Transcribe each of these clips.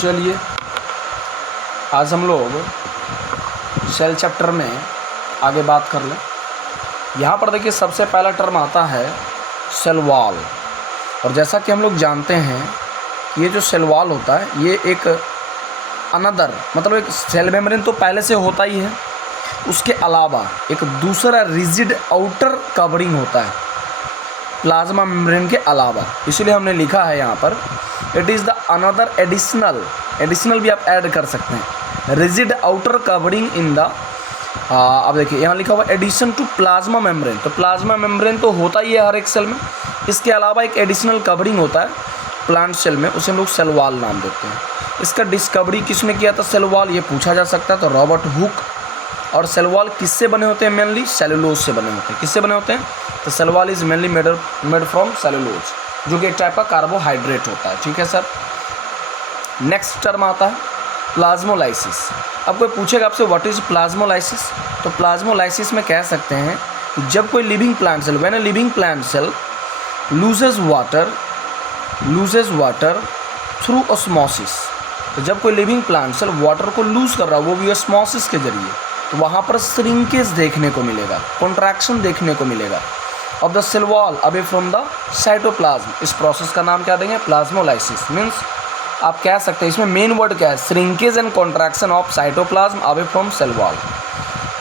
चलिए आज हम लोग सेल चैप्टर में आगे बात कर लें। यहाँ पर देखिए सबसे पहला टर्म आता है सेल वॉल। और जैसा कि हम लोग जानते हैं ये जो सेल वॉल होता है ये एक अनदर मतलब एक सेल मेम्ब्रेन तो पहले से होता ही है, उसके अलावा एक दूसरा रिजिड आउटर कवरिंग होता है प्लाज्मा मेम्ब्रेन के अलावा। इसलिए हमने लिखा है यहाँ पर it is the another additional भी आप ऐड कर सकते हैं rigid outer covering in the अब देखिए यहाँ लिखा हुआ एडिशन टू प्लाज्मा मेम्ब्रेन। तो प्लाज्मा मेम्ब्रेन तो होता ही है हर एक सेल में, इसके अलावा एक एडिशनल कवरिंग होता है प्लांट सेल में, उसे हम लोग सेल वॉल नाम देते हैं। इसका डिस्कवरी किसने किया था सेल वॉल, ये पूछा जा सकता है। तो रॉबर्ट हुक। और सेल वॉल किससे बने होते हैं, मेनली सेलुलोज से बने होते हैं। किससे बने होते हैं, तो cell wall is mainly made from cellulose, जो कि एक टाइप का कार्बोहाइड्रेट होता है। ठीक है सर। नेक्स्ट टर्म आता है प्लाज्मोलाइसिस। अब कोई पूछेगा आपसे व्हाट इज प्लाज्मोलाइसिस, तो प्लाज्मोलाइसिस में कह सकते हैं कि जब कोई living plant cell when a living plant cell loses water through osmosis, तो जब कोई लिविंग प्लांट सेल वाटर को लूज कर रहा है वो भी ऑस्मोसिस के जरिए, तो वहाँ पर श्रिंकेज देखने को मिलेगा, कॉन्ट्रैक्शन देखने को मिलेगा of the cell wall away from the cytoplasm. इस प्रोसेस का नाम क्या देंगे, प्लाज्मोलाइसिस। मीन्स आप कह सकते हैं इसमें मेन वर्ड क्या है, shrinkage and contraction of cytoplasm away from cell wall.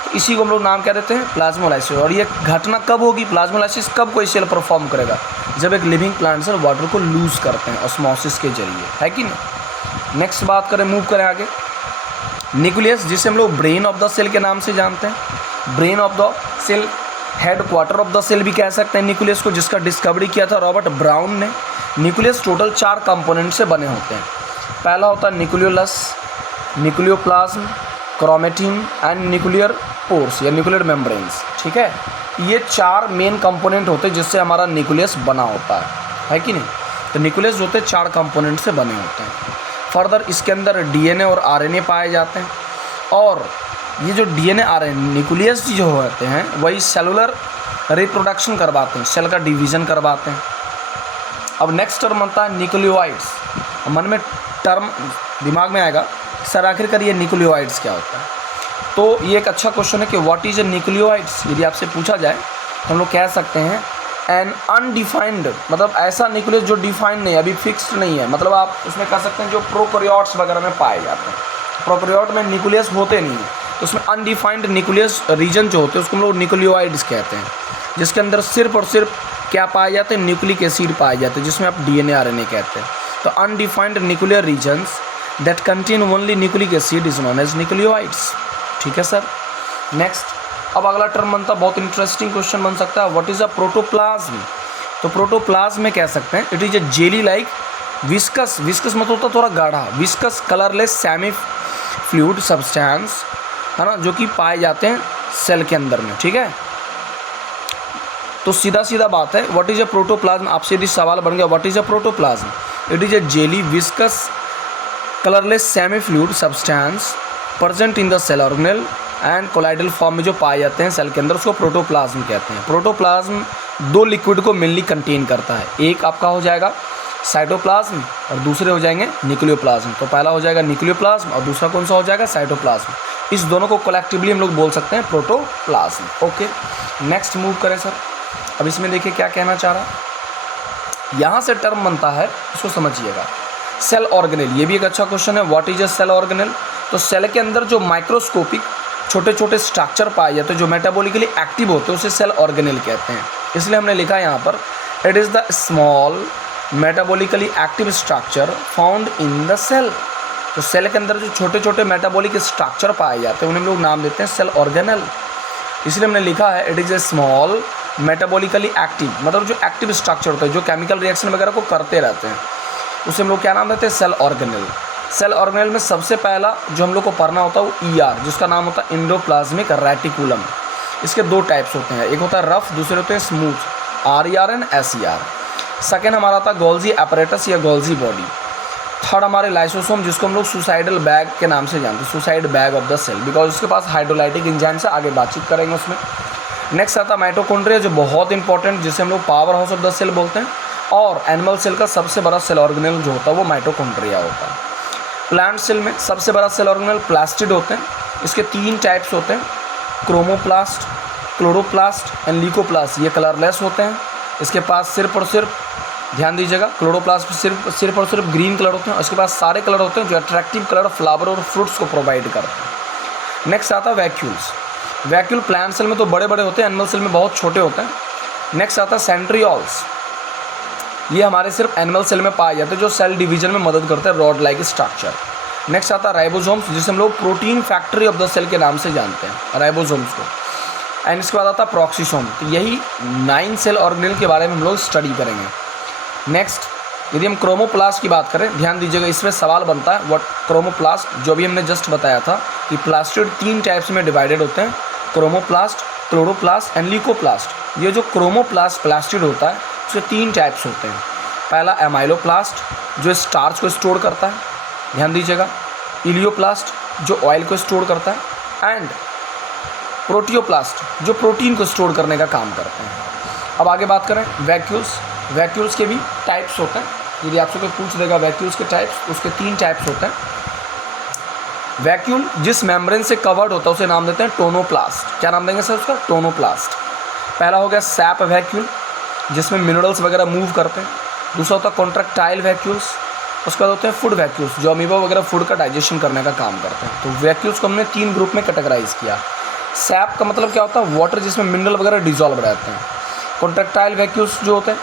तो इसी को हम लोग नाम क्या देते हैं, प्लाज्मोलाइसिस। और ये घटना कब होगी, प्लाज्मोलाइसिस कब कोई सेल परफॉर्म करेगा, जब एक लिविंग प्लांट सेल वाटर को लूज करते हैं ऑस्मोसिस के जरिए, है कि नहीं। नेक्स्ट बात करें, मूव करें आगे। न्यूक्लियस, जिसे हम लोग ब्रेन ऑफ द सेल के नाम से जानते हैं, brain of the cell, headquarter of the cell भी कह सकते हैं न्यूक्लियस को, जिसका डिस्कवरी किया था रॉबर्ट ब्राउन ने। न्यूक्लियस टोटल 4 कंपोनेंट से बने होते हैं। पहला होता है nucleolus, nucleoplasm, chromatin and nuclear pores या न्यूक्लियर मेम्ब्रेन्स। ठीक है, ये 4 मेन कंपोनेंट होते हैं जिससे हमारा न्यूक्लियस बना होता है कि नहीं। तो न्यूक्लियस जो होते हैं 4 कंपोनेंट से बने होते हैं। फर्दर इसके अंदर डीएनए और आरएनए पाए जाते हैं, और ये जो डीएनए आरएनए न्यूक्लियस जो होते हैं वही सेलुलर रिप्रोडक्शन करवाते हैं, सेल का डिवीज़न करवाते हैं। अब नेक्स्ट टर्म बनता है न्यूक्लियोइड्स। मन में टर्म दिमाग में आएगा सर आखिरकार ये न्यूक्लियोइड्स क्या होता है। तो ये एक अच्छा क्वेश्चन है कि व्हाट इज ए न्यूक्लियोइड्स। यदि आपसे पूछा जाए तो हम लोग कह सकते हैं एन अनडिफाइंड, मतलब ऐसा न्यूक्लियस जो डिफाइंड नहीं है, अभी फिक्स्ड नहीं है। मतलब आप उसमें कह सकते हैं जो प्रोकैरियोट्स वगैरह में पाए जाते हैं, प्रोकैरियोट में न्यूक्लियस होते नहीं है, तो उसमें अनडिफाइंड न्यूक्लियस रीजन जो होते हैं उसको हम लोग न्यूक्लियोइड्स कहते हैं, जिसके अंदर सिर्फ और सिर्फ क्या पाए जाते हैं, न्यूक्लिक एसिड पाए जाते हैं, जिसमें आप डीएनए आरएनए कहते हैं। तो undefined nuclear regions that contain only nucleic acid is known as nucleoids. ठीक है सर। नेक्स्ट, अब अगला टर्म बनता है, बहुत इंटरेस्टिंग क्वेश्चन बन सकता है, व्हाट इज अ प्रोटोप्लाज्म। तो प्रोटोप्लाज्म में कह सकते हैं it is a jelly like viscous, viscous मतलब होता है थोड़ा गाढ़ा, viscous colourless semi fluid substance, है ना, जो कि पाए जाते हैं सेल के अंदर में। ठीक है, तो सीधा सीधा बात है व्हाट इज अ प्रोटोप्लाज्म। आपसे यदि सवाल बन गया what is a protoplasm, it is a jelly viscous colourless semi fluid substance present in the cell organelle and colloidal form में जो पाए जाते हैं सेल के अंदर, उसको प्रोटोप्लाज्म कहते हैं। प्रोटोप्लाज्म 2 लिक्विड को मेनली कंटेन करता है, एक आपका हो जाएगा साइटोप्लाज्म और दूसरे हो जाएंगे न्यूक्लियोप्लाज्म। तो पहला हो जाएगा न्यूक्लियोप्लाज्म और दूसरा कौन सा हो जाएगा, साइटोप्लाज्म। इस दोनों को कलेक्टिवली हम लोग बोल सकते हैं प्रोटोप्लाज्म। ओके, नेक्स्ट मूव करें सर। अब इसमें देखिए क्या कहना चाह रहा है, यहाँ से टर्म बनता है, इसको समझिएगा, सेल ऑर्गेनेल। ये भी एक अच्छा क्वेश्चन है, what is a cell organelle. तो सेल के अंदर जो माइक्रोस्कोपिक छोटे छोटे स्ट्रक्चर पाए जाते हैं जो मेटाबॉलिकली एक्टिव होते हैं उसे सेल ऑर्गेनेल कहते हैं। इसलिए हमने लिखा है यहाँ पर it is the small metabolically active structure found in the cell. तो सेल के अंदर जो छोटे छोटे मेटाबॉलिक स्ट्रक्चर पाए जाते हैं उन्हें हम लोग नाम देते हैं सेल ऑर्गेनेल। इसलिए हमने लिखा है it is a small metabolically active, मतलब जो एक्टिव स्ट्रक्चर होता है जो केमिकल रिएक्शन वगैरह को करते रहते हैं, उसे हम लोग क्या नाम देते हैं, सेल ऑर्गेनेल। सेल ऑर्गेनेल में सबसे पहला जो हम लोग को पढ़ना होता है वो ईआर, जिसका नाम होता है एंडोप्लाज्मिक रेटिकुलम। इसके 2 टाइप्स होते हैं, एक होता है रफ, दूसरे होते हैं smooth, RER and SER. Second हमारा आता है गोल्जी apparatus या गोल्जी बॉडी। थर्ड हमारे लाइसोसोम, जिसको हम लोग सुसाइडल बैग के नाम से जानते हैं, suicide bag of the cell, because उसके पास हाइड्रोलाइटिक एंजाइम से आगे बातचीत करेंगे उसमें। नेक्स्ट आता है माइटोकॉन्ड्रिया, जो बहुत इंपॉर्टेंट, जिसे हम लोग powerhouse of the cell बोलते हैं। और एनिमल सेल का सबसे बड़ा सेल ऑर्गेनेल जो होता है वो माइटोकॉन्ड्रिया होता है। प्लांट सेल में सबसे बड़ा सेल ऑर्गेनेल प्लास्टिड होते हैं। इसके 3 टाइप्स होते हैं, क्रोमोप्लास्ट, क्लोरोप्लास्ट एंड ल्यूकोप्लास्ट। ये कलरलेस होते हैं। इसके पास सिर्फ और सिर्फ, ध्यान दीजिएगा, क्लोरोप्लास्ट सिर्फ और सिर्फ ग्रीन कलर होते हैं। उसके पास सारे कलर होते हैं जो अट्रैक्टिव कलर फ्लावर और फ्रूट्स को प्रोवाइड करते हैं। नेक्स्ट आता है वैक्यूल्स। वैक्यूल प्लांट सेल में तो बड़े बड़े होते हैं, एनिमल सेल में बहुत छोटे होते हैं। नेक्स्ट आता है सेंट्रियोल्स। ये हमारे सिर्फ एनिमल सेल में पाए जाते हैं, जो सेल डिवीजन में मदद करते हैं, रॉड लाइक स्ट्रक्चर। नेक्स्ट आता है राइबोसोम्स, जिसे हम लोग protein factory of the cell के नाम से जानते हैं, राइबोसोम्स को। एंड इसके बाद आता है प्रॉक्सीसोम। तो यही 9 सेल ऑर्गेनेल के बारे में हम लोग स्टडी करेंगे। नेक्स्ट, यदि हम क्रोमोप्लास्ट की बात करें, ध्यान दीजिएगा, इसमें सवाल बनता है व्हाट क्रोमोप्लास्ट, जो भी हमने जस्ट बताया था कि प्लास्टिड 3 टाइप्स में डिवाइडेड होते हैं, क्रोमोप्लास्ट, क्लोरोप्लास्ट एंड ल्यूकोप्लास्ट। ये जो क्रोमोप्लास्ट प्लास्टिड होता है उसके 3 टाइप्स होते हैं। पहला एमाइलोप्लास्ट, जो स्टार्च को स्टोर करता है, ध्यान दीजिएगा। इलियोप्लास्ट, जो ऑयल को स्टोर करता है। एंड प्रोटियोप्लास्ट, जो प्रोटीन को स्टोर करने का काम करते हैं। अब आगे बात करें वैक्यूल्स। वैक्यूल्स के भी टाइप्स होते हैं। यदि आपसे कोई पूछ देगा वैक्यूल्स के टाइप्स, उसके 3 टाइप्स होते हैं। वैक्यूल जिस मेम्ब्रेन से कवर्ड होता है उसे नाम देते हैं टोनोप्लास्ट। क्या नाम देंगे सर उसका? टोनोप्लास्ट। पहला हो गया सैप वैक्यूल, जिसमें मिनरल्स वगैरह मूव करते हैं। दूसरा होता है कॉन्ट्रैक्टाइल वैक्यूल्स। उसके बाद होते हैं फूड वैक्यूल्स, जो अमीबा वगैरह फूड का डाइजेशन करने का काम करते हैं। तो वैक्यूल्स को हमने 3 ग्रुप में कैटेगराइज किया। सैप का मतलब क्या होता है? वाटर जिसमें मिनरल वगैरह डिजॉल्व रहते हैं। कॉन्ट्रैक्टाइल वैक्यूल्स जो होते हैं,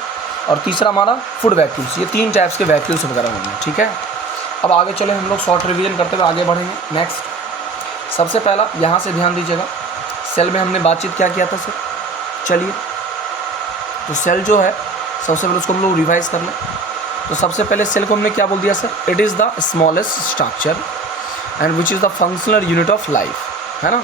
और तीसरा हमारा फूड वैक्यूल्स। ये 3 टाइप्स के वैक्यूल्स वगैरह होंगे, ठीक है। अब आगे चले, हम लोग शॉर्ट रिवीजन करते हुए आगे बढ़ेंगे। नेक्स्ट, सबसे पहला यहाँ से ध्यान दीजिएगा, सेल में हमने बातचीत क्या किया था सर? चलिए, तो सेल जो है सबसे पहले उसको हम लोग रिवाइज कर लें। तो सबसे पहले सेल को हमने क्या बोल दिया sir? It is the smallest structure and which is the functional unit of life, है ना।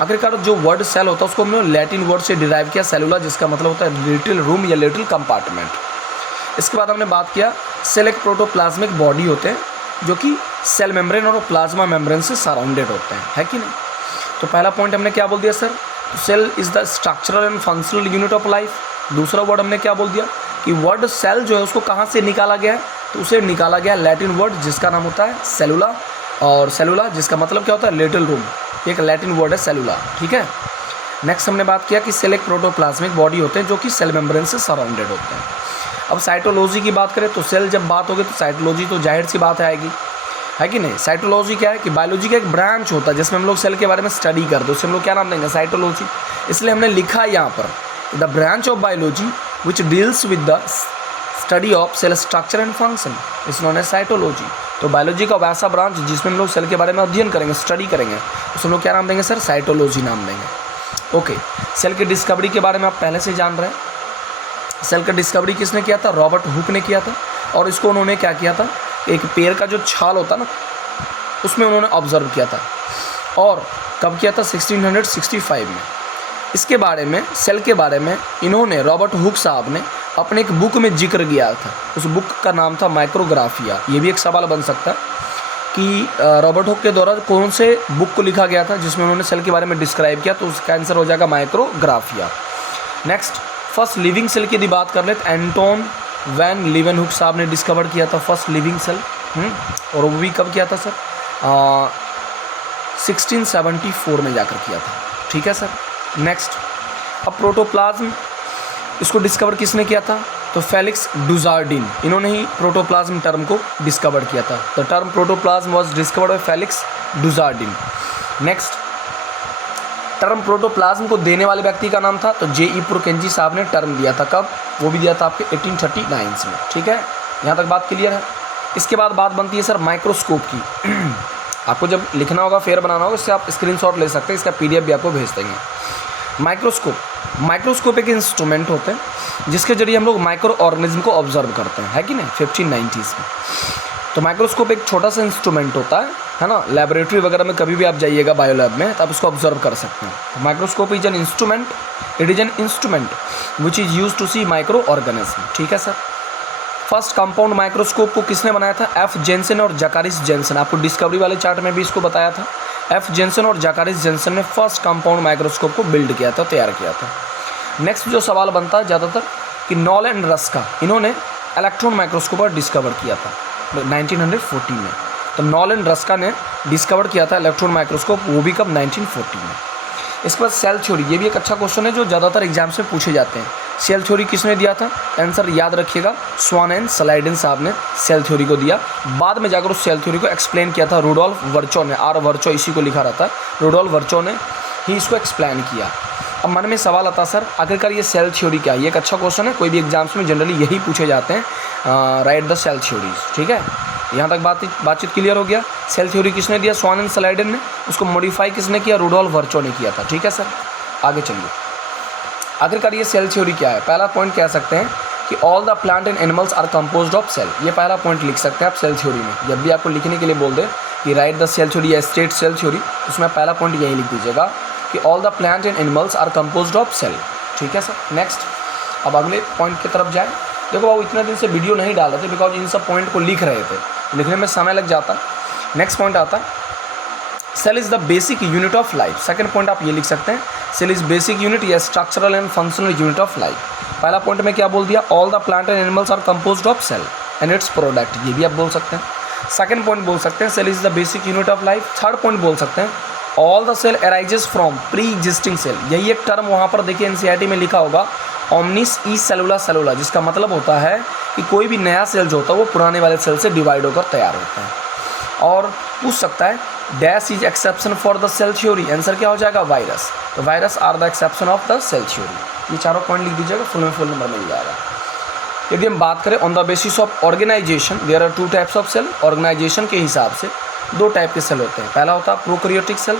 आखिरकार जो वर्ड सेल होता है उसको हमने लैटिन वर्ड से डिराइव किया, सेलुला, जिसका मतलब होता है लिटिल रूम या लिटिल कंपार्टमेंट। इसके बाद हमने बात किया सेल एक प्रोटोप्लाज्मिक बॉडी होते हैं, जो कि सेल मेम्ब्रेन और प्लाज्मा मेम्ब्रेन से सराउंडेड होते हैं, है कि नहीं। तो पहला पॉइंट हमने क्या बोल दिया sir? Cell is the structural and functional unit of life. दूसरा वर्ड हमने क्या बोल दिया कि वर्ड सेल जो है उसको कहाँ से निकाला गया है? तो उसे निकाला गया लैटिन वर्ड जिसका नाम होता है सेलुला, और सेलुला जिसका मतलब क्या होता है? Little room. एक लैटिन वर्ड है सेलुला, ठीक है। नेक्स्ट हमने बात किया कि सेल एक प्रोटोप्लाज्मिक बॉडी होते हैं जो कि सेल मेम्ब्रेन से सराउंडेड होते हैं। अब साइटोलॉजी की बात करें तो सेल जब बात होगी तो साइटोलॉजी तो जाहिर सी बात आएगी, है कि नहीं। साइटोलॉजी क्या है कि बायोलॉजी का एक ब्रांच होता है जिसमें हम लोग सेल के बारे में स्टडी करते हैं, उसे हम लोग क्या नाम देंगे? साइटोलॉजी। इसलिए हमने लिखा है यहाँ पर the branch of biology which deals with the study of cell structure and function is known as cytology. तो बायोलॉजी का वैसा ब्रांच जिसमें हम लोग सेल के बारे में अध्ययन करेंगे, स्टडी करेंगे, उसे हम लोग क्या नाम देंगे सर? साइटोलॉजी नाम देंगे। ओके, सेल की डिस्कवरी के बारे में आप पहले से जान रहे हैं। सेल का डिस्कवरी किसने किया था? रॉबर्ट हुक ने किया था। और इसको उन्होंने क्या किया था? एक पेड़ का जो छाल होता ना, उसमें उन्होंने ऑब्जर्व किया था। और कब किया था? 1665 में। इसके बारे में, सेल के बारे में इन्होंने, रॉबर्ट हुक साहब ने अपने एक बुक में जिक्र किया था। उस बुक का नाम था माइक्रोग्राफिया। ये भी एक सवाल बन सकता है कि रॉबर्ट हुक के द्वारा कौन से बुक को लिखा गया था जिसमें उन्होंने सेल के बारे में डिस्क्राइब किया, तो उसका आंसर हो जाएगा micrographia. Next, first living cell की यदि बात कर ले तो एंटोन वैन लीवेनहुक साहब ने डिस्कवर किया था फर्स्ट लिविंग सेल। और वो भी कब किया था सर? 1674 में जाकर किया था, ठीक है सर। नेक्स्ट, अब प्रोटोप्लाज्म, इसको डिस्कवर किसने किया था? तो फेलिक्स डुजार्डिन, इन्होंने ही प्रोटोप्लाज्म टर्म को डिस्कवर किया था। The term protoplasm was discovered by Felix Dujardin. Next, term protoplasm को देने वाले व्यक्ति का नाम था तो J.E. पुरकेंजी साहब ने टर्म दिया था। कब? वो भी दिया था आपके 1839 में, ठीक है। यहाँ तक बात क्लियर है। इसके बाद बात बनती है सर माइक्रोस्कोप की। आपको जब लिखना होगा, फेयर बनाना होगा, इससे आप स्क्रीनशॉट ले सकते हैं, इसका PDF भी आपको भेज देंगे। माइक्रोस्कोप एक इंस्ट्रूमेंट होते हैं जिसके जरिए हम लोग माइक्रो ऑर्गेनिज्म को ऑब्जर्व करते हैं, है कि नहीं, 1590s में। तो माइक्रोस्कोप एक छोटा सा इंस्ट्रूमेंट होता है ना। लैबोरेटरी वगैरह में कभी भी आप जाइएगा बायो लैब में, तो आप इसको ऑब्जर्व कर सकते हैं। Microscope is an instrument, it is an instrument which is use to see micro organism, ठीक है सर। फर्स्ट कंपाउंड माइक्रोस्कोप को किसने बनाया था? एफ जेंसन और जकारिस जेंसन। आपको डिस्कवरी वाले चार्ट में भी इसको बताया था। एफ जेंसन और जकारिस जेंसन ने फर्स्ट कंपाउंड माइक्रोस्कोप को बिल्ड किया था, तैयार किया था। नेक्स्ट जो सवाल बनता है ज़्यादातर कि नॉल एंड रस्का, इन्होंने इलेक्ट्रॉन माइक्रोस्कोप डिस्कवर किया था 1914 में। तो नॉलन रस्का ने डिस्कवर किया था इलेक्ट्रॉन माइक्रोस्कोप, वो भी कब 1940 में। इसके बाद सेल थ्योरी, ये भी एक अच्छा क्वेश्चन है जो ज़्यादातर एग्जाम्स में पूछे जाते हैं। सेल थ्योरी किसने दिया था? आंसर याद रखिएगा, स्वान एंड स्लाइडेन साहब ने सेल थ्योरी को दिया। बाद में जाकर उस सेल थ्योरी को एक्सप्लेन किया था रुडोल्फ वर्चो ने, आर वर्चो इसी को लिखा रहता है, रुडोल्फ वर्चो ने ही इसको एक्सप्लेन किया। अब मन में सवाल आता सर आखिरकार ये सेल थ्योरी क्या है? ये एक अच्छा क्वेश्चन है, कोई भी एग्जाम्स में जनरली यही पूछे जाते हैं, राइट द सेल थ्योरीज। ठीक है, यहाँ तक बातचीत क्लियर हो गया। सेल थ्योरी किसने दिया? स्वान एंड स्लाइडेन ने। उसको मॉडिफाई किसने किया? रुडोल्फ वर्चो ने किया था। ठीक है सर, आगे चलिए। आखिरकार ये सेल थ्योरी क्या है? पहला पॉइंट कह सकते हैं कि all the plant and animals are composed of cell. ये पहला पॉइंट लिख सकते हैं आप सेल थ्योरी में। जब भी आपको लिखने के लिए बोल दे कि राइट द सेल थ्योरी या स्टेट सेल थ्योरी, उसमें पहला पॉइंट यही लिख दीजिएगा कि all the plant and animals are composed of cell. ठीक है सर, नेक्स्ट अब अगले पॉइंट की तरफ जाए। देखो बाबू इतने दिन से वीडियो नहीं डाल रहे थे बिकॉज इन सब पॉइंट को लिख रहे थे, लिखने में समय लग जाता। नेक्स्ट पॉइंट आता है cell is the basic unit of life. Second point आप ये लिख सकते हैं सेल इज़ बेसिक यूनिट या structural and functional unit of life. पहला पॉइंट में क्या बोल दिया? All the plant and animals are composed of cell and its product, ये भी आप बोल सकते हैं। सेकंड पॉइंट बोल सकते हैं cell is the basic unit of life. Third point बोल सकते हैं all the cell arises from pre existing cell. यही एक टर्म वहाँ पर देखिए एनसीईआरटी में लिखा होगा ओमनिस ई सेलुला सेलुला, जिसका मतलब होता है कि कोई भी नया सेल जो होता है वो पुराने वाले सेल से डिवाइड होकर तैयार होता है। और पूछ सकता है dash is exception for the cell theory. Answer क्या हो जाएगा? वायरस। तो virus are the exception of the cell theory. ये चारों पॉइंट लिख दीजिएगा, फुल में फुल नंबर मिल जाएगा। यदि हम बात करें on the basis of organisation, there are two types of cell. Organisation के हिसाब से दो टाइप के सेल होते हैं। पहला होता है प्रोकैरियोटिक सेल,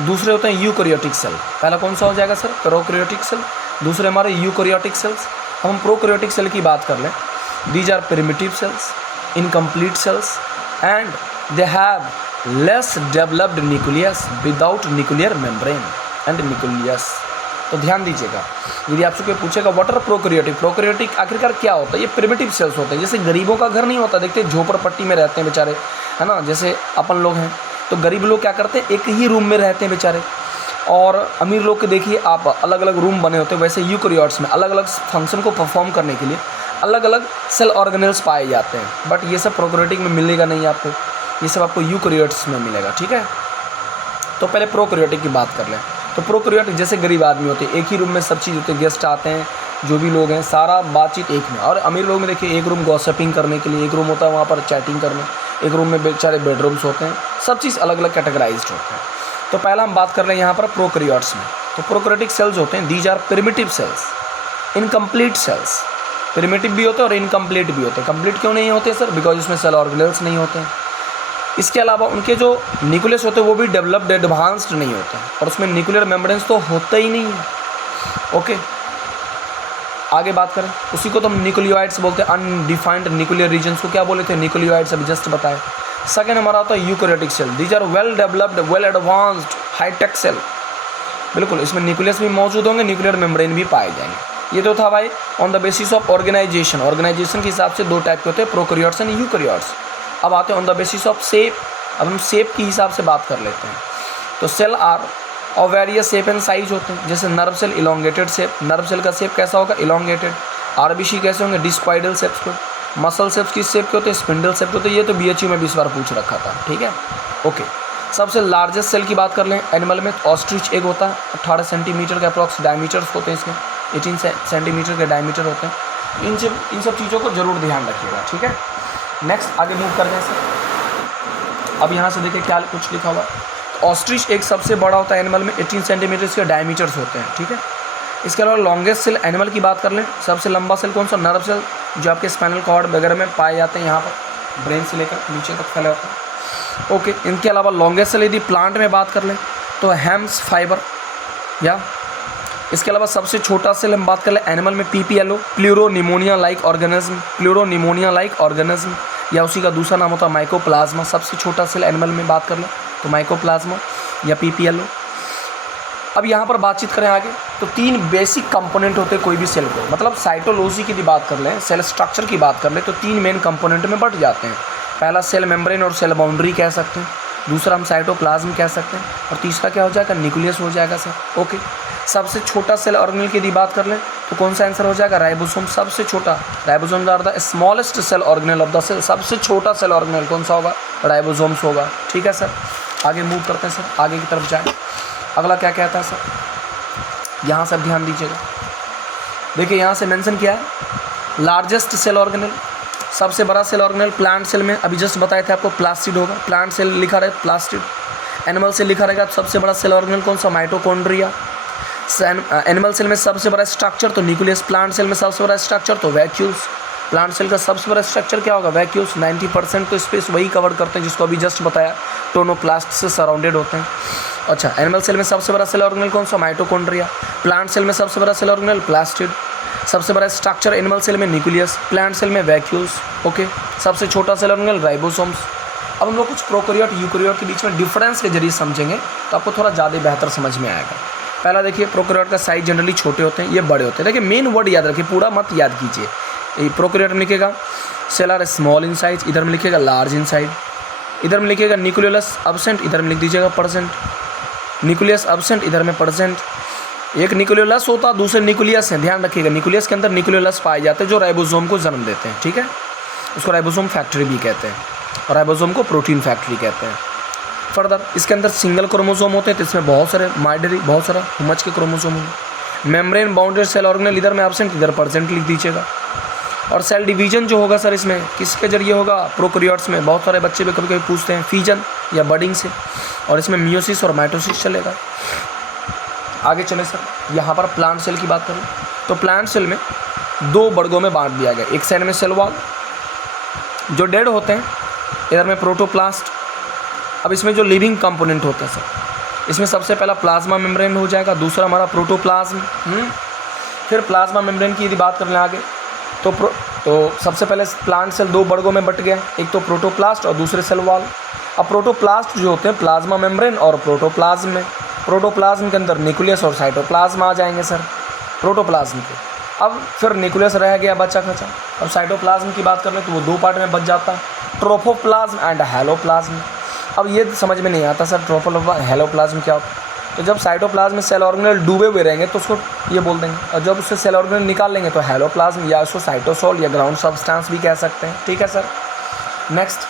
दूसरे होते हैं यूकैरियोटिक सेल। पहला कौन सा हो जाएगा सर? Prokaryotic cell. दूसरे हमारे यूकैरियोटिक सेल्स। हम प्रोकैरियोटिक सेल की बात कर लें, these are primitive cells, incomplete cells and they have less developed nucleus without nuclear membrane and nucleus. तो ध्यान दीजिएगा, यदि आपसे कोई पूछेगा व्हाट आर प्रोकैरियोटिक, प्रोकैरियोटिक आखिरकार क्या होता है? ये प्रिमिटिव सेल्स होते हैं। जैसे गरीबों का घर नहीं होता, देखते झोपड़पट्टी में रहते हैं बेचारे, है ना, जैसे अपन लोग हैं, तो गरीब लोग क्या करते हैं एक ही रूम में रहते हैं बेचारे। और अमीर लोग के देखिए आप अलग अलग रूम बने होते हैं। वैसे यूकैरियोट्स में अलग अलग फंक्शन को परफॉर्म करने के लिए अलग अलग सेल ऑर्गेनेल्स पाए जाते हैं, बट ये सब प्रोकैरियोटिक में मिलेगा नहीं आपको, ये सब आपको यूकैरियोट्स में मिलेगा। ठीक है, तो पहले प्रोकैरियोटिक की बात कर लें। तो प्रोकैरियोटिक जैसे गरीब आदमी होते हैं, एक ही रूम में सब चीज़ होती है, गेस्ट आते हैं, जो भी लोग हैं सारा बातचीत एक में। और अमीर लोग में देखिए एक रूम गॉसिपिंग करने के लिए, एक रूम होता है वहाँ पर चैटिंग करने, एक रूम में बेचारे बेडरूम्स होते हैं, सब चीज़ अलग अलग कैटेगराइज्ड होते हैं। तो पहला हम बात कर रहे हैं यहाँ पर प्रोकैरियोट्स में। तो प्रोकैरियोटिक सेल्स होते हैं these are primitive cells, incomplete cells. Primitive भी होते हैं और इनकम्प्लीट भी होते हैं। कंप्लीट क्यों नहीं होते सर? बिकॉज उसमें सेल ऑर्गेनेल्स नहीं होते हैं। इसके अलावा उनके जो न्यूक्लियस होते हैं वो भी डेवलप्ड एडवांस्ड नहीं होते हैं, और उसमें न्यूक्लियर मेम्ब्रेन्स तो होते ही नहीं है। ओके, आगे बात करें, उसी को तो हम न्यूक्लियोइड्स बोलते हैं। अनडिफाइंड न्यूक्लियर रीजन्स को क्या बोले थे? न्यूक्लियोइड्स, अभी जस्ट बताए। सेकेंड हमारा होता है eukaryotic cell, these are well developed well advanced high tech cell. बिल्कुल, इसमें न्यूक्लियस भी मौजूद होंगे, न्यूक्लियर मेम्ब्रेन भी पाए जाएंगे। ये तो था भाई on the basis of organisation. Organisation के हिसाब से दो टाइप के होते हैं, प्रोकैरियोट्स एंड यूकैरियोट्स। अब आते हैं on the basis of shape. अब हम शेप के हिसाब से बात कर लेते हैं। तो सेल आर और वेरियस शेप एंड साइज होते हैं। जैसे nerve cell elongated shape, nerve cell का शेप कैसा होगा? इलोंगेटेड। आरबीसी कैसे होंगे? डिस्क्वाइडल शेप्स को। मसल शेप्स किस शेप के होते हैं? स्पिंडल शेप के होते हैं। ये तो बीएचयू में 20 बार पूछ रखा था। ठीक है, ओके। सबसे लार्जेस्ट सेल की बात कर लें एनिमल में, ऑस्ट्रिच एग होता है, 18 सेंटीमीटर के अप्रॉक्स डायमीटर्स होते हैं, इसमें 18 सेंटीमीटर के डायमीटर होते हैं। इन सब चीज़ों को जरूर ध्यान रखिएगा। ठीक है, नेक्स्ट आगे मूव कर जाए सर। अब यहाँ से देखिए क्या कुछ लिखा हुआ है। ऑस्ट्रिच एग सबसे बड़ा होता है एनिमल में, 18 सेंटीमीटर के डायमीटर्स होते हैं। ठीक है, इसके अलावा लॉन्गेस्ट सेल एनिमल की बात कर लें, सबसे लंबा सेल कौन सा? नर्व सेल, जो आपके स्पाइनल कॉर्ड वगैरह में पाए जाते हैं, यहाँ पर ब्रेन से लेकर नीचे तक फैले होते हैं। ओके, इनके अलावा लॉन्गेस्ट सेल यदि प्लांट में बात कर लें तो हैम्स फाइबर, या इसके अलावा सबसे छोटा सेल हम बात कर लें एनिमल में PPLO, pleuropneumonia like organism, pleuropneumonia like organism, या उसी का दूसरा नाम होता है माइकोप्लाज्मा। सबसे छोटा सेल एनिमल में बात कर लें तो माइकोप्लाज्मा या पीपीएलओ। अब यहाँ पर बातचीत करें आगे, तो 3 बेसिक कंपोनेंट होते हैं कोई भी सेल को, मतलब साइटोलॉजी की बात कर लें, सेल स्ट्रक्चर की बात कर लें तो 3 मेन कंपोनेंट में बट जाते हैं। पहला सेल मेम्ब्रेन और सेल बाउंड्री कह सकते हैं, दूसरा हम साइटोप्लाज्म कह सकते हैं, और तीसरा क्या हो जाएगा? न्यूक्लियस हो जाएगा सर। ओके, सबसे छोटा सेल ऑर्गेनेल की यदि बात कर लें तो कौन सा आंसर हो जाएगा, राइबोसोम। सबसे छोटा, ribosome are the smallest cell organelle of the cell. सबसे छोटा सेल ऑर्गेनेल कौन सा होगा, राइबोसोम्स होगा। ठीक है सर, आगे मूव करते हैं सर, आगे की तरफ जाए। अगला क्या कहता है सर, यहाँ सर ध्यान दीजिएगा, देखिए यहाँ से मेंशन किया है लार्जेस्ट सेल ऑर्गेनेल, सबसे बड़ा सेल ऑर्गेनेल प्लांट सेल में अभी जस्ट बताए थे आपको प्लास्टिड होगा, प्लांट सेल लिखा रहे प्लास्टिड। एनिमल सेल लिखा रहेगा तो सबसे बड़ा सेल ऑर्गेनेल कौन सा, माइटोकॉन्ड्रिया। एनिमल सेल में सबसे बड़ा स्ट्रक्चर तो न्यूक्लियस, प्लांट सेल में सबसे बड़ा स्ट्रक्चर तो वैक्यूल्स। प्लांट सेल का सबसे बड़ा स्ट्रक्चर क्या होगा, वैक्यूल्स। 90% तो स्पेस वही कवर करते हैं जिसको अभी जस्ट बताया, टोनोप्लास्ट से सराउंडेड होते हैं। अच्छा, एनिमल सेल में सबसे बड़ा सेल ऑर्गेनेल कौन सा, माइटोकॉन्ड्रिया। प्लांट सेल में सबसे बड़ा सेल ऑर्गेनेल प्लास्टिड। सबसे बड़ा स्ट्रक्चर एनिमल सेल में न्यूक्लियस, प्लांट सेल में वैक्यूल्स। ओके, सबसे छोटा सेल ऑर्गेनेल राइबोसोम्स। अब हम लोग कुछ प्रोकैरियोट यूकैरियोट के बीच में डिफरेंस के जरिए समझेंगे तो आपको थोड़ा ज़्यादा बेहतर समझ में आएगा। पहला देखिए, प्रोकैरियोट का साइज जनरली छोटे होते हैं, ये बड़े होते हैं। देखिए मेन वर्ड याद रखिए, पूरा मत याद कीजिए। ये प्रोकैरियोट में लिखेगा cell are small in size, इधर में लिखेगा लार्ज इन साइज, इधर में लिखेगा न्यूक्लियस अब्सेंट, इधर में लिख दीजिएगा परसेंट, न्यूक्लियस अब्सेंट, इधर में परसेंट। एक न्यूक्लियस होता, दूसरे न्यूक्लियस है, ध्यान रखिएगा। न्यूक्लियस के अंदर न्यूक्लियस पाए जाते हैं जो राइबोसोम को जन्म देते हैं। ठीक है, उसको राइबोसोम फैक्ट्री भी कहते हैं और राइबोसोम को प्रोटीन फैक्ट्री कहते हैं। फर्दर इसके अंदर सिंगल क्रोमोसोम होते हैं तो इसमें बहुत सारे माइडरी, बहुत सारा मच के क्रोमोसोम होंगे। मेम्ब्रेन बाउंडेड सेल ऑर्गेनेल, इधर में एब्सेंट, इधर परसेंट लिख दीजिएगा। और सेल डिवीजन जो होगा सर इसमें किसके जरिए होगा, प्रोकैरियोट्स में। बहुत सारे बच्चे भी कभी कभी पूछते हैं फीजन या बडिंग से, और इसमें मियोसिस और माइटोसिस चलेगा। आगे चले सर, यहाँ पर प्लांट सेल की बात करें तो प्लांट सेल में दो वर्गों में बांट दिया गया। एक साइड में सेल वॉल जो डेड होते हैं, इधर में प्रोटोप्लास्ट। अब इसमें जो लिविंग कंपोनेंट होते हैं सर, इसमें सबसे पहला प्लाज्मा मेम्ब्रेन हो जाएगा, दूसरा हमारा प्रोटोप्लाज्म। फिर प्लाज्मा मेम्ब्रेन की यदि बात कर लें आगे तो सबसे पहले प्लांट सेल दो वर्गों में बट गया, एक तो प्रोटोप्लास्ट और दूसरे सेल वॉल। अब प्रोटोप्लास्ट जो होते हैं प्लाज्मा मेम्ब्रेन और प्रोटोप्लाज्म में, प्रोटोप्लाज्म के अंदर न्यूक्लियस और साइटोप्लाज्म आ जाएंगे सर प्रोटोप्लाज्म के। अब फिर न्यूक्लियस रह गया बचा खचा। अब साइटोप्लाज्म की बात कर लें तो वो दो पार्ट में बच जाता है, ट्रोफोप्लाज्म एंड हेलोप्लाज्म। अब ये समझ में नहीं आता सर ट्रोफोप्लाज्म हेलोप्लाज्म क्या होता है, तो जब साइटोप्लाज्म में सेल ऑर्गेनेल डूबे हुए रहेंगे तो उसको ये बोल देंगे, और जब उससे सेल ऑर्गेनेल निकाल लेंगे तो हेलोप्लाज्म या उसको साइटोसोल या ग्राउंड सब्सटेंस भी कह सकते हैं। ठीक है सर, नेक्स्ट।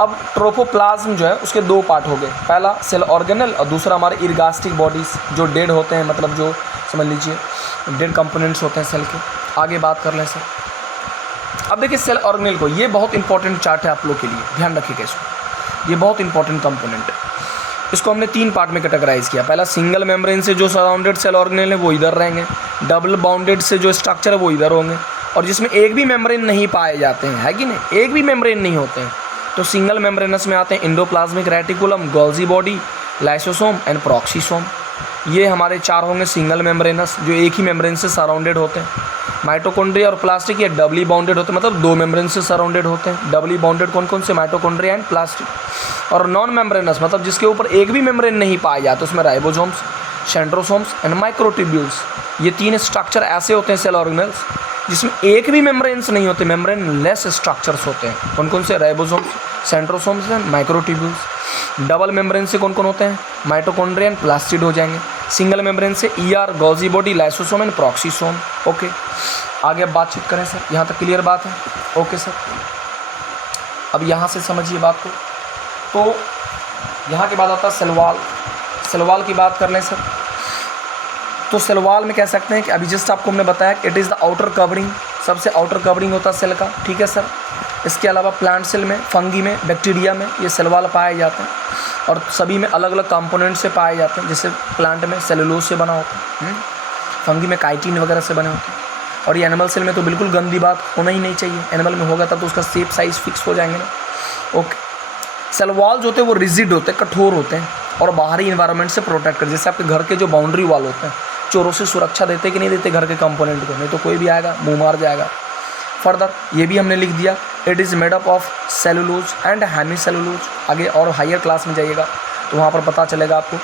अब ट्रोफोप्लाज्म जो है उसके दो पार्ट हो गए, पहला सेल ऑर्गेनेल और दूसरा हमारे इर्गास्टिक बॉडीज़ जो डेड होते हैं, मतलब जो समझ लीजिए डेड कंपोनेंट्स होते हैं सेल के। आगे बात कर लें सर, अब देखिए सेल ऑर्गेनेल को, ये बहुत इंपॉर्टेंट चार्ट है आप लोग के लिए, ध्यान रखिएगा इसको, ये बहुत इंपॉर्टेंट कंपोनेंट है। इसको हमने तीन पार्ट में कैटेगराइज किया। पहला सिंगल मेम्ब्रेन से जो सराउंडेड सेल ऑर्गेनेल है वो इधर रहेंगे, डबल बाउंडेड से जो स्ट्रक्चर है वो इधर होंगे, और जिसमें एक भी मेम्ब्रेन नहीं पाए जाते हैं, है कि नहीं, एक भी मेम्ब्रेन नहीं होते हैं, तो सिंगल मेम्ब्रेनस में आते हैं endoplasmic reticulum, Golgi body, lysosome and peroxisome. ये हमारे चार होंगे सिंगल मेम्ब्रेनस जो एक ही मेम्ब्रेन से सराउंडेड होते हैं। माइटोकॉन्ड्रिया और प्लास्टिक ये डबली बाउंडेड होते हैं, मतलब दो मेम्ब्रेन से सराउंडेड होते हैं। डबली बाउंडेड कौन कौन से, माइटोकॉन्ड्रिया एंड प्लास्टिक। और नॉन मेम्ब्रेनस मतलब जिसके ऊपर एक भी मेम्ब्रेन नहीं पाया जाता, उसमें राइबोसोम्स, सेंट्रोसोम्स एंड माइक्रोट्यूब्यूल्स। ये तीन स्ट्रक्चर ऐसे होते हैं सेल ऑर्गेनेल्स जिसमें एक भी मेम्ब्रेन्स नहीं होते, मेम्ब्रेन लेस स्ट्रक्चर्स होते हैं। कौन कौन से, ribosomes, centrosomes and microtubules. Double membrane से कौन कौन होते हैं, माइटोकॉन्ड्रिया एंड प्लास्टिड हो जाएंगे। सिंगल मेम्ब्रेन से ER, Golgi body, lysosome and peroxisome. Okay, आगे अब बातचीत करें सर, यहाँ तक क्लियर बात है? ओके सर, अब यहाँ से समझिए बात को। तो यहाँ के बाद आता है सेल वॉल। सेल वॉल की बात कर लें सर, तो सेल वॉल में कह सकते हैं कि अभी जस्ट आपको हमने बताया कि it is the outer covering, सबसे आउटर कवरिंग होता है सेल का। ठीक है सर, इसके अलावा प्लांट सेल में, फंगी में, बैक्टीरिया में ये सेल वॉल पाए जाते हैं, और सभी में अलग अलग कंपोनेंट से पाए जाते हैं। जैसे प्लांट में सेलुलोज से बना होता है, फंगी में काइटिन वगैरह से बने होते हैं, और ये एनिमल सेल में तो बिल्कुल गंदी बात होना ही नहीं चाहिए, एनिमल में होगा तब तो उसका शेप साइज फिक्स हो जाएंगे ना। ओके, सेल वॉल्स होते हैं वो रिजिड होते हैं, कठोर होते हैं, और बाहरी इन्वायरमेंट से प्रोटेक्ट कर, जैसे आपके घर के जो बाउंड्री वॉल होते हैं, चोरों से सुरक्षा देते कि नहीं देते घर के कंपोनेंट को, नहीं तो कोई भी आएगा मुंह मार जाएगा। फर्दर ये भी हमने लिख दिया, it is made up of cellulose and hemicellulose. आगे और हायर क्लास में जाइएगा तो वहाँ पर पता चलेगा आपको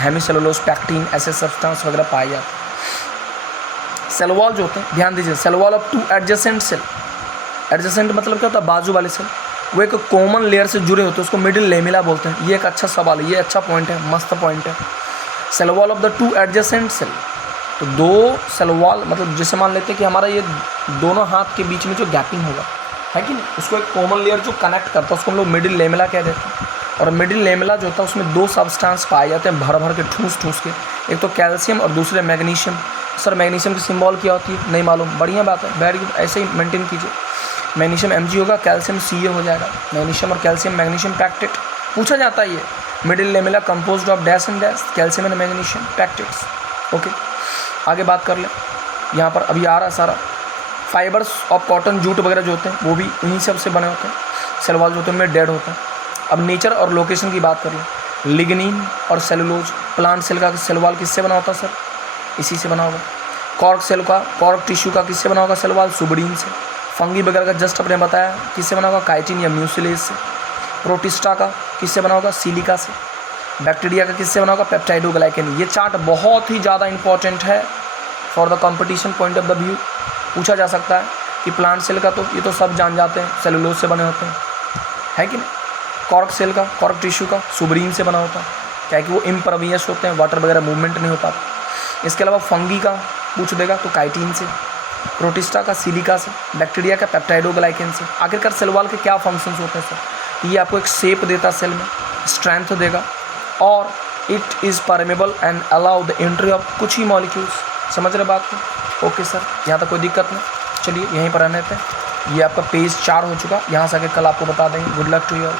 हेमी सेलुलोज, पैक्टिन, ऐसे सब्सटेंस वगैरह पाए जाते हैं। सेल वॉल जो होते हैं, ध्यान दीजिए, cell wall of two adjacent cell. Adjacent मतलब क्या होता है, बाजू वाले सेल, वो एक कॉमन लेयर से जुड़े होते हैं, उसको मिडिल लेमिला बोलते हैं। ये एक अच्छा सवाल है, ये अच्छा पॉइंट है, मस्त पॉइंट है। Cell wall of the two adjacent cell, तो दो सेल वॉल मतलब जैसे मान लेते हैं कि हमारा ये दोनों हाथ के बीच में जो गैपिंग होगा है कि नहीं, उसको एक कॉमन लेयर जो कनेक्ट करता है उसको हम लोग मिडिल लेमेला कह देते हैं। और मिडिल लेमेला जो होता है उसमें दो सब्सटेंस पाए जाते हैं भर भर के ठूस के, एक तो कैल्शियम और दूसरे मैग्नीशियम। सर मैग्नीशियम की सिंबल क्या होती है, नहीं मालूम, बढ़िया बात है, वेरी गुड, ऐसे ही मेंटेन कीजिए। मैग्नीशियम Mg होगा, कैल्शियम Ca हो जाएगा, मैग्नीशियम और कैल्शियम मैग्नीशियम पैक्टेट पूछा जाता है। ये middle lamella composed of dash and dash calcium and magnesium pectates. Okay, आगे बात कर लें, यहाँ पर अभी आ रहा है सारा। फाइबर्स ऑफ कॉटन, जूट वगैरह जो होते हैं वो भी इन्हीं सब से बने होते हैं। सेल वॉल जो होते हैं उनमें डेड होता है। अब नेचर और लोकेशन की बात कर लें, लिग्निन और सेलुलोज, प्लांट सेल का सेल वॉल किससे बना होता है सर, इसी से बना होगा। कॉर्क सेल का, कॉर्क टिश्यू का किससे बना होगा सेल वॉल, सुबरीन से। फंगी वगैरह का जस्ट अपने बताया किससे बना होगा, काइटिन या म्यूसिलेज से। प्रोटिस्टा का किससे बना होगा, सिलिका से। बैक्टीरिया का किससे बना होगा, पेप्टाइडोग्लाइकेन। ये चार्ट बहुत ही ज़्यादा इंपॉर्टेंट है for the competition point of the view. पूछा जा सकता है कि प्लांट सेल का तो ये तो सब जान जाते हैं, सेलुलोज से बने होते हैं, है कि नहीं। कॉर्क सेल का, कॉर्क टिश्यू का सुबरीन से बना होता है, क्या कि वो इम्परवियस होते हैं, वाटर वगैरह मूवमेंट नहीं हो पाता। इसके अलावा फंगी का पूछ देगा तो काइटिन से, प्रोटिस्टा का सिलिका से, बैक्टीरिया का पेप्टाइडोग्लाइकेन से। आखिरकार सेल वॉल के क्या फंक्शंस होते हैं सर, ये आपको एक शेप देता सेल में, स्ट्रेंथ देगा, और it is permeable and allow the entry of कुछ ही मॉलिक्यूल्स। समझ रहे बात को। ओके सर, यहाँ तक कोई दिक्कत नहीं, चलिए यहीं पर रहने देते हैं। ये आपका पेज 4 हो चुका, यहाँ से आगे कल आपको बता देंगे। Good luck to you all.